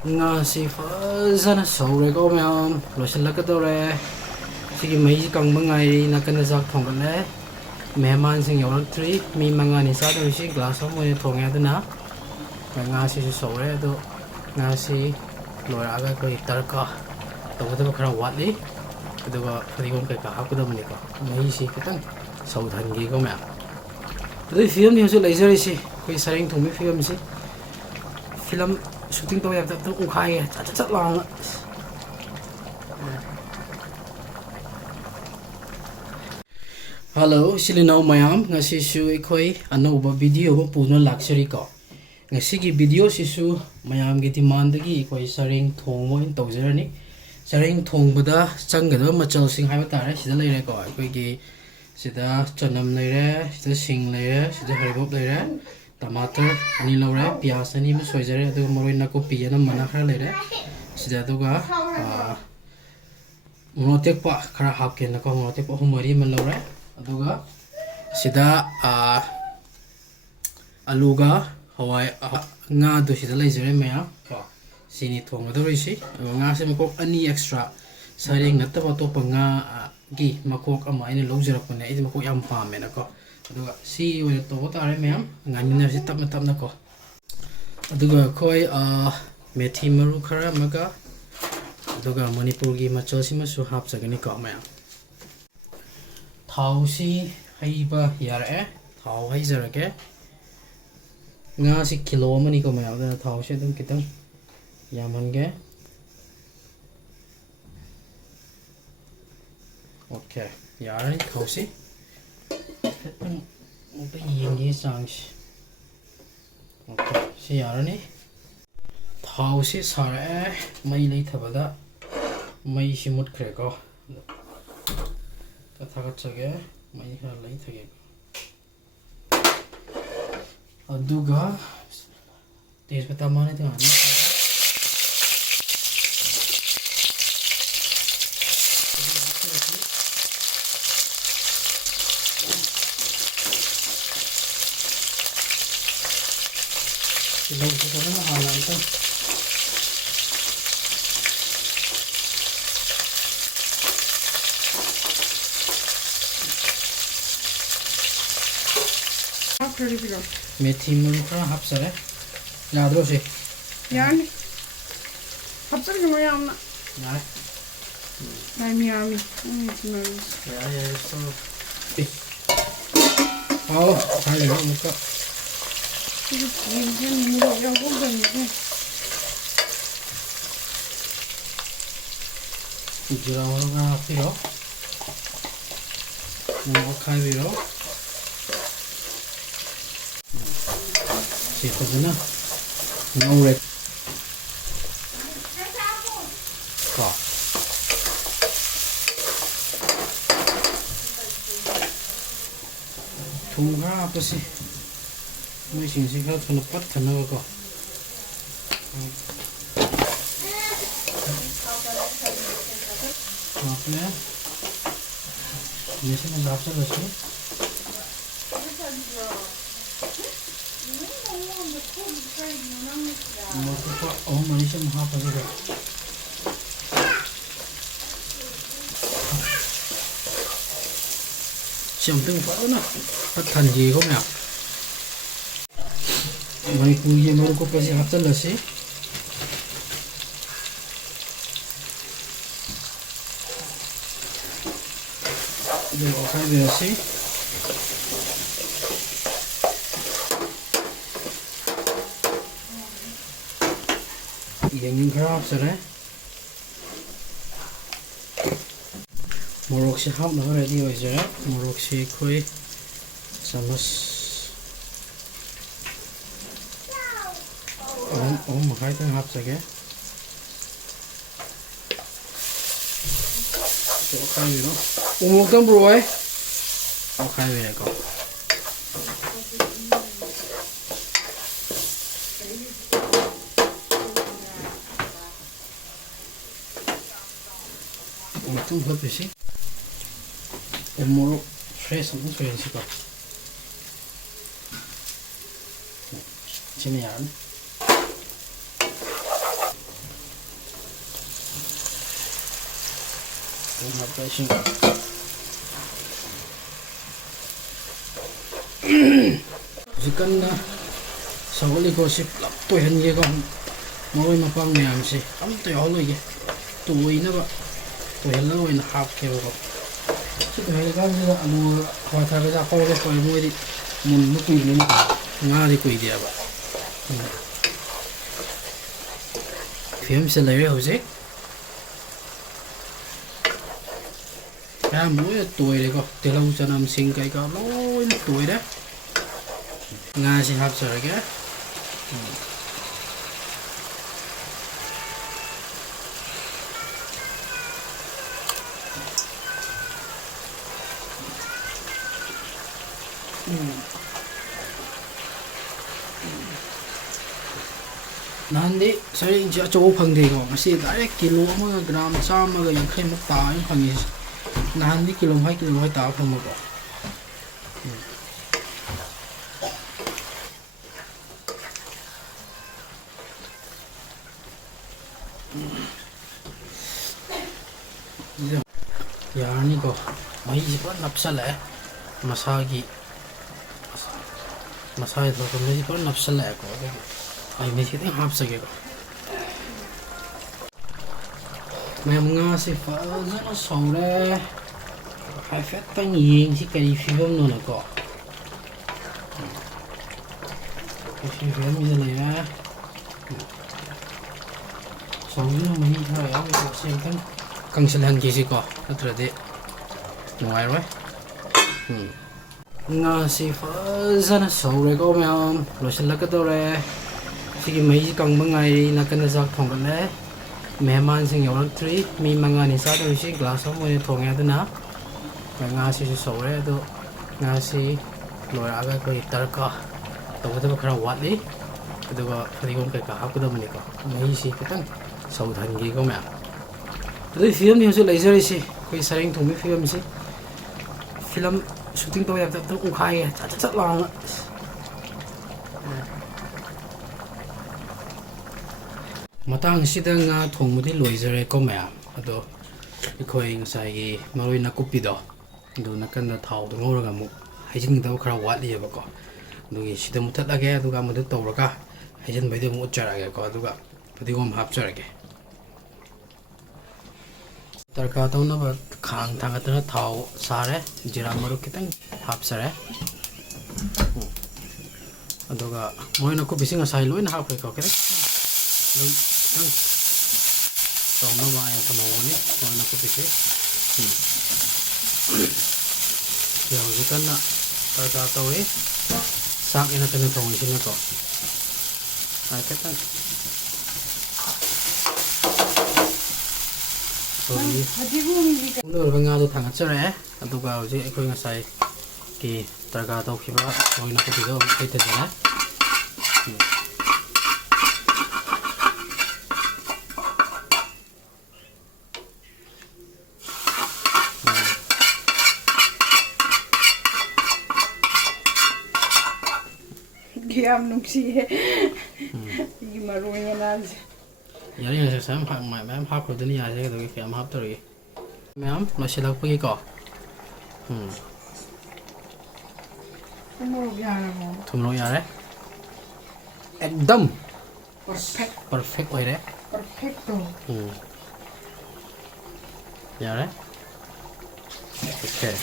nga si fazana sore ko mayam lotion la ka dore sigi mai kang bangai na kan jak thong le mehman sing yorak tri mi manga ni sa do si glass mo ni thong ya na nga si sore do nga si lora ga ko tar ka to do khara wat li do ga phari gom ka ka ha ko do mani ko mai si kitang sau than gi ko ma do film ni so laser si ko sareng thongba film si film shooting to ya ta to khai cha long hello silino mayam ngasi su ekhoi anoba video ba puno luxury ko ngasi gi video sisu mayam gi demand gi ekhoi sareng thongmo in tawjarani sareng thongbada changgada machal sing haiba tare sida leire ko ekhoi gi sida chanam leire sida sing leire sida haribop leire टमाटर अनि लौरे प्याज अनि म सोइजरे अदु मरोइ नको पियना मना खरा लेरे सिदा दुगा मोटेक पा खरा हाफ के नको मोटेक पा हुमरी म लौरे अदुगा सिदा आलूगा हवाई nga दु सिदा लेजरे मया को सिनी थोंग दो रिसि nga से मको अनि एक्स्ट्रा सारेंग नतबा तो पंगा gi makok ama ine lojara pune ide makok yam pam me nako aduga si oil to tare mem ngani si tapna tapna ko aduga khoi methi maru khara maga aduga manipur gi machal sima su hap jagani ko ma thau si haiba yar e thau hai jarage nga si kilo mani ko ma da thau se dum kitang yaman ge okay यार खाओसी ऊपर ये सांस okay से यार ने खाओसी सारे मई नहीं था बता मई से मुट करेगा तो था का चगे मई हर नहीं था के अदुगा तेज पत्ता माने तो आने लोग तो ना हालांकि तो आप रेडी करो मेथी मुर्गा हाफ सरे याद रो से यार हाफ सरे क्यों यार ना यार नहीं मियामी मेथी मुर्गा यार तो आओ खाई लो मुझको 이거 지금 뭐야 공장이지 지라오가 필요 뭐 카이비로 시트구나 노래 거 통화 아버지 mấy chuyện gì khác nó bắt thành nó có học nhé mình sẽ làm cho được chứ một cái ống mà đi xem học là gì vậy xem từng phở nó bắt thành gì không nhỉ mai puye maru ko pasi haftal lasi de okai de lasi yengin kharap sare morok se hap na ready hoi jara morok se khoi samas một hai tiếng hấp sẽ cái chỗ khai gì đó một tấm rồi khai về này còn một tấm hấp gì một fresh không fresh gì cả trên này Hapasing. Zikan na sawali ko si plak toyan ye ko moy mapang miyam si am to yo lo ye tuwi na ba toyan lo in half ke ko si ko hele kan ni amu ha tha ba ko ko mo di mun nu ku ni nga di ku dia ba film se le ho se ya mo ye tuwi le ko te lo chanam sing kai ka lo in tuwi da nga si hap sa ke Nandi Sareng Thongba phangde ko ngasi direct kilo ama gram chama ga yankhai mak ta yung phangi nandi kilo hai ta phang ko yani ko mai jipa napsala masagi masai to mai jipa napsala ko ai mai thing hap sake ko mai nga si fa na sore hai fet tang ying si kai film no na ko film mi la ya so ni mai tha ya ko sem tang kang silan ki si ko atra de nuai roi nga si fa na sore ko mai lo sil la ka do re si mai kang mangai na kan zak thong le mehman sing yo tri mi manga ni sa do si glass mo ni thong ya na nga si sore do nga si lo ya ga ko tar ka to da khara wat li do ga phri gon ka ha ku da mani ko mai si kitang sau than gi ko ma do film ni su laser si ko Sareng Thongba film si film shooting to ya ta to khai cha lang matang sida nga thongmudi loizare ko maya ado ikoi ngasai gi maroi na kupi do do nakan da thau do ngora mu haijin da khara watli ba ko do gi sida mutat lage adu ga mudu tawra haijin bai de mu chara ge ko adu ga padi gom hap chara ge tarka taw na ba khang thang ta thau sare jira maru kitang hap sare adu ga moi na kupi singa sai loin hap ko ke tong no ba yang tamo ni ko na ko pise ya ujikan na ta to e sak ina tan tong sin ko ai ka tan so ni no ba nga do thang cha re atu ga uji ko nga sai ki targa to khiba ko na ko pido ke te na Giam nung siya. Hindi marunong na natin. Yari nga sa sam hak mai ma'am hak ko dani ya se do ke am hap to ri ma'am lo silak pa ko Tumulog yan mo. thumlo yare ekdam perfect oi re Perfecto. yare okay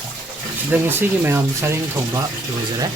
dan isi ki ma'am Sareng Thongba loizare